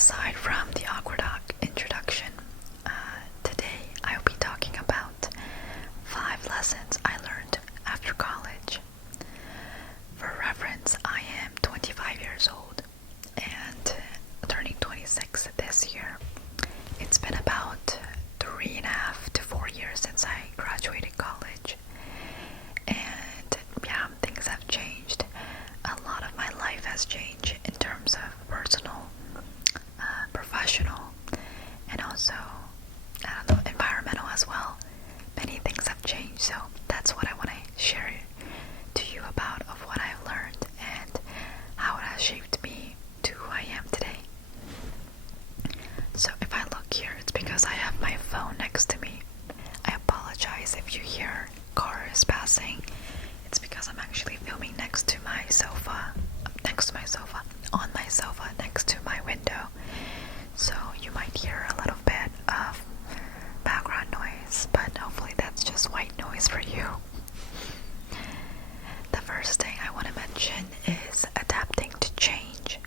aside from the awkward introduction, today I'll be talking about 5 lessons I learned after college. For reference, I am 25 years old and turning 26 this year. It's been about 3.5 to 4 years since I graduated college. And yeah, things have changed. A lot of my life has changed in terms of personal, professional, and also, environmental as well. Many things have changed, so that's what I want to share to you about of what I've learned and how it has shaped me to who I am today. So if I look here, it's because I have my phone next to me. I apologize if you hear cars passing. It's because I'm actually filming next to my sofa, on my sofa, next to my window. So you might hear a little bit of background noise, but hopefully that's just white noise for you. The first thing I want to mention is adapting to change.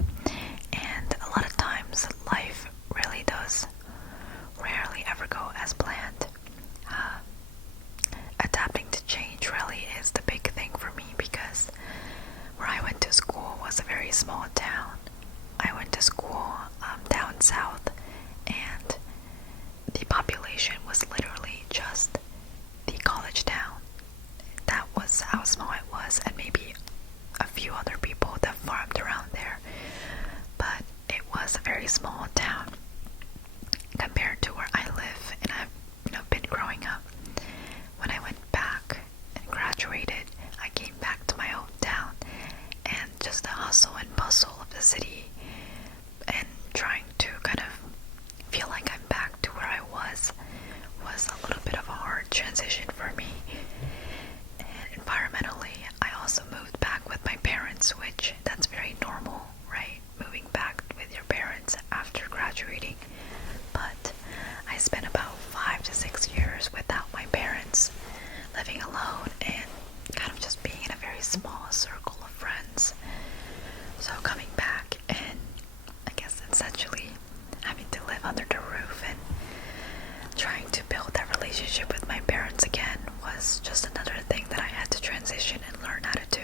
And a lot of times life really does rarely ever go as planned. Adapting to change really is the big thing for me because where I went to school was a very small town. I went to school down south, and the population was literally just the college town. That was how small it was, and maybe a few other people that farmed around there. But it was a very small town compared to where I live, and I've been growing up. When I went back and graduated, I came back to my hometown, and just the hustle and bustle of the city and trying to kind of feel like I'm back to where I was a little bit of a hard transition for me. And environmentally, I also moved back with my parents, which that's very normal, right? Moving back with your parents after graduating. But I spent about 5 to 6 years without my parents, living alone and kind of just being in a very small circle of friends. So coming back and I guess essentially having to live under the roof and trying to build that relationship with my parents again was just another thing that I had to transition and learn how to do.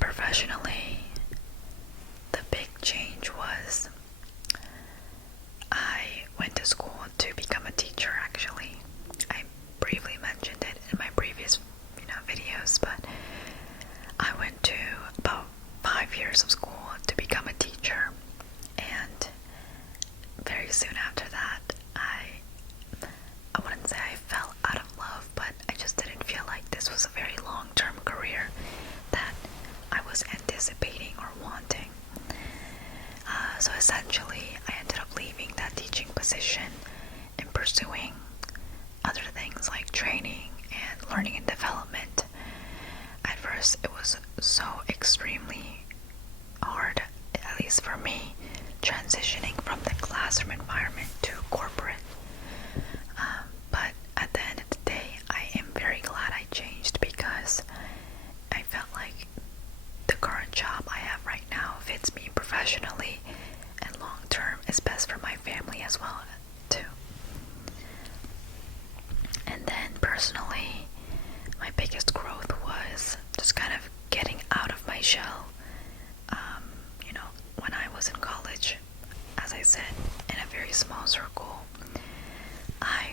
Professionally, the big change was I went to school to become a teacher. Actually, I briefly mentioned it in my previous videos, but I went to about 5 years of school to become a teacher, and very soon after that I wouldn't say I fell out of love, but I just didn't feel like this was a very long-term career that I was anticipating or wanting. So essentially, I ended up leaving that teaching position and pursuing other things like training and learning and development. At first, it was so extremely hard, at least for me, transitioning from the classroom environment to corporate. But at the end of the day, I am very glad I changed because I felt like the current job I have right now fits me professionally and long term is best for my family as well too. And then personally, my biggest growth was just kind of getting out of my shell. When I was in college, as I said, in a very small circle, I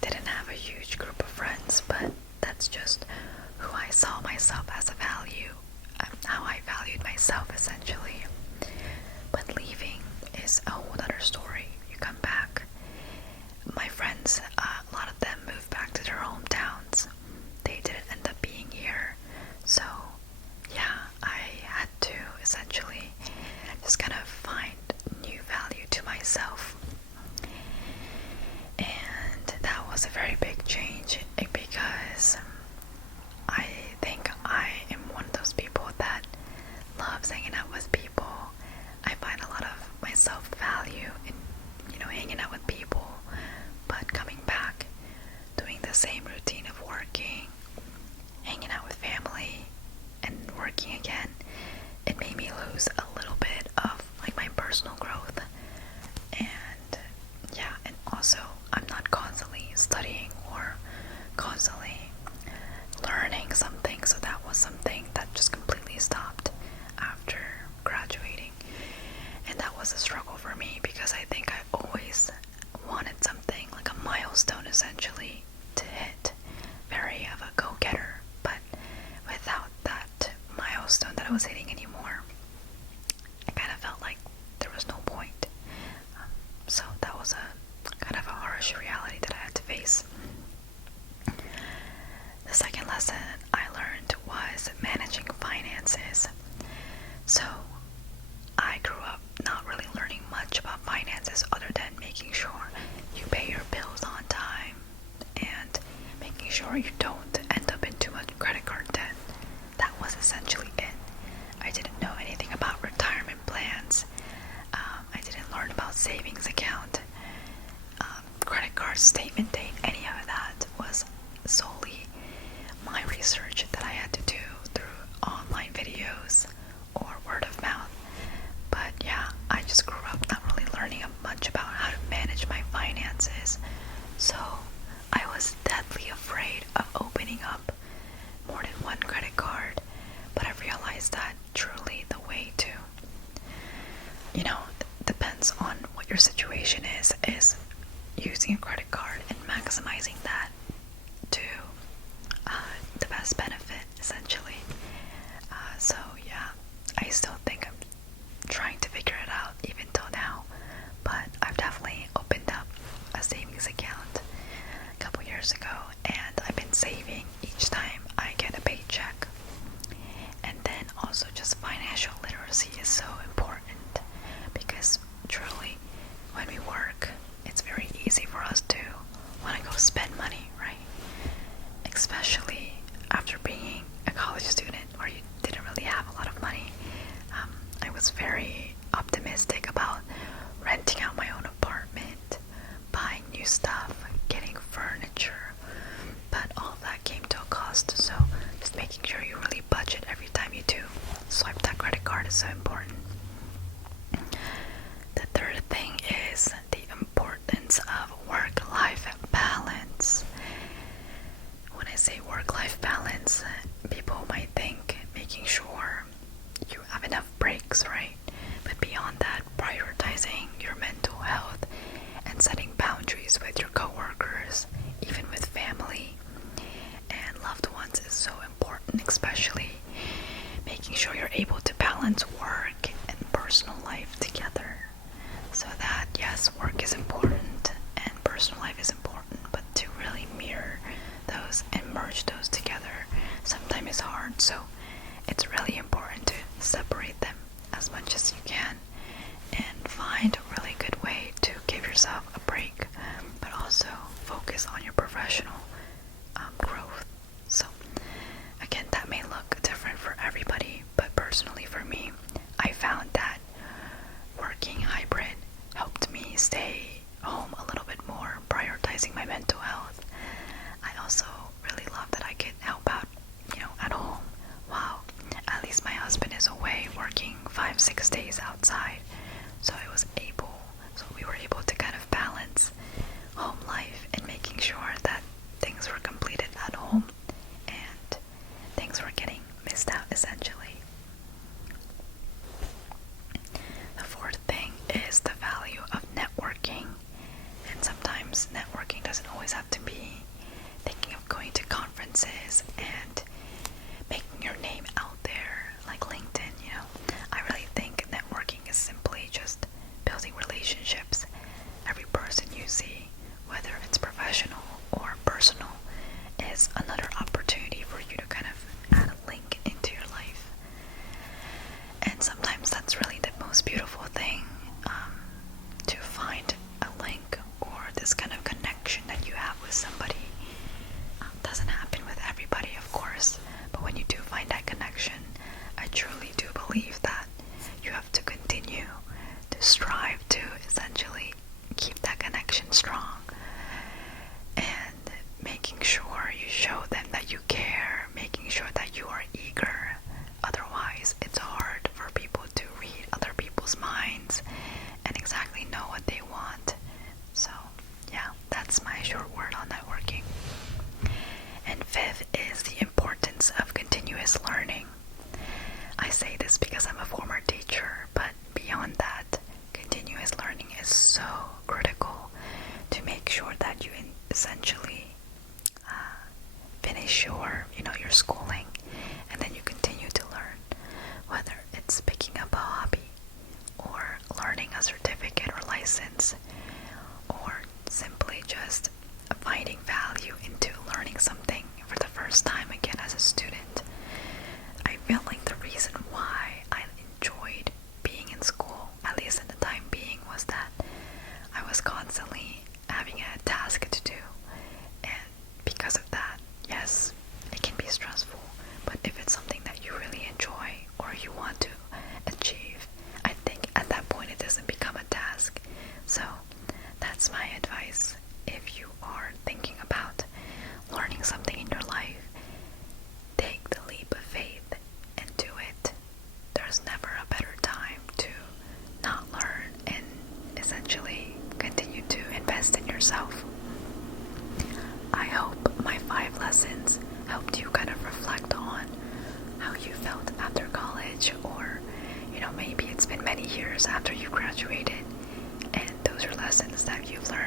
didn't have a huge group of friends, but that's just who I saw myself as a value, how I valued myself essentially. But leaving is a whole other story. You come back. My friends, a lot of them moved back to their hometowns. They didn't end up being here. So, yeah, I was hitting anymore. I kind of felt like there was no point. So that was a kind of a harsh reality that I had to face. The second lesson I learned was managing finances. So I grew up not really learning much about finances other than making sure you pay your bills on time and making sure you don't end up in too much credit card debt. That was essentially it. I didn't know anything about retirement plans. I didn't learn about savings account, credit card statement date. Any of that was solely my research that I had to do through online videos or word of mouth. But yeah, I just grew up not really learning much about how to manage my finances. So I was deathly afraid of opening up more than one credit card. But I realized that truly the way to, depends on what your situation is using a credit card and maximizing that to the best benefit, essentially. So yeah, I still think I'm trying to figure it out even till now, but I've definitely opened up a savings account a couple years ago, and I've been saving each time I get a paycheck. And then also just financial literacy is so important, because truly when we work, it's very easy for us to want to go spend money, right? Especially after being a college student where you didn't really have a lot of money. I was very optimistic about renting out my own apartment, buying new stuff, getting furniture, but all of that came to a cost. So just making sure you really budget every time you do swipe that credit card is so important. The third thing is the importance of work-life balance. When I say work-life balance, people might think making sure you have enough breaks, right? But beyond that, prioritizing your mental health and setting boundaries with your coworkers, even with family and loved ones, is so important, especially making sure you're able to balance work and personal life together. So that, yes, work is important and personal life is important, but to really mirror those and merge those together sometimes is hard. So it's really important to separate them as much as you can and find a really good way to give yourself a break, but also focus on your professional growth. So again, that may look different for everybody, but personally for me, I found that working hybrid helped me stay home a little bit more, prioritizing my mental health. I also really love that I could help out, at home while at least my husband is away working 5-6 days outside. So we were able to kind of balance home life and making sure that things were completed at home and things were getting missed out, essentially. The fourth thing is the value of networking. And sometimes networking doesn't always have to be thinking of going to conferences and making your name out there like LinkedIn. I really think networking is simply just building relationships. Every person you see, whether it's professional or personal, is another opportunity for you to kind of add a link into your life. And sometimes that's really the most beautiful thing, to find a link or this kind of connection that you have with somebody. Doesn't happen with everybody, of course, but when you do find that connection, I truly do believe that you have to continue to strive to essentially keep that connection strong and making sure you show them that you care, making sure that you are eager. Otherwise, it's hard for people to read other people's minds and exactly know what they want. So yeah, that's my short word on networking. And fifth is the importance of continuous learning. I say this because I'm a former teacher, but beyond that, continuous learning is so critical to make sure that you essentially finish your schooling, and then you continue to learn. a certificate or license, or simply just finding value into learning something for the first time again as a student. I feel like the reason why I enjoyed being in school, at least in the time being, was that I was constantly having a task to do, and because of that, yes, it can be stressful, but if it's something that you really enjoy or you want to achieve, I think at that point it doesn't become a task. So that's my advice. If you are thinking about learning something in your life, take the leap of faith and do it. There's never a better time to not learn and essentially continue to invest in yourself. I hope my 5 lessons helped you kind of reflect on how you felt after college, or maybe it's been many years after you graduated, and those are lessons that you've learned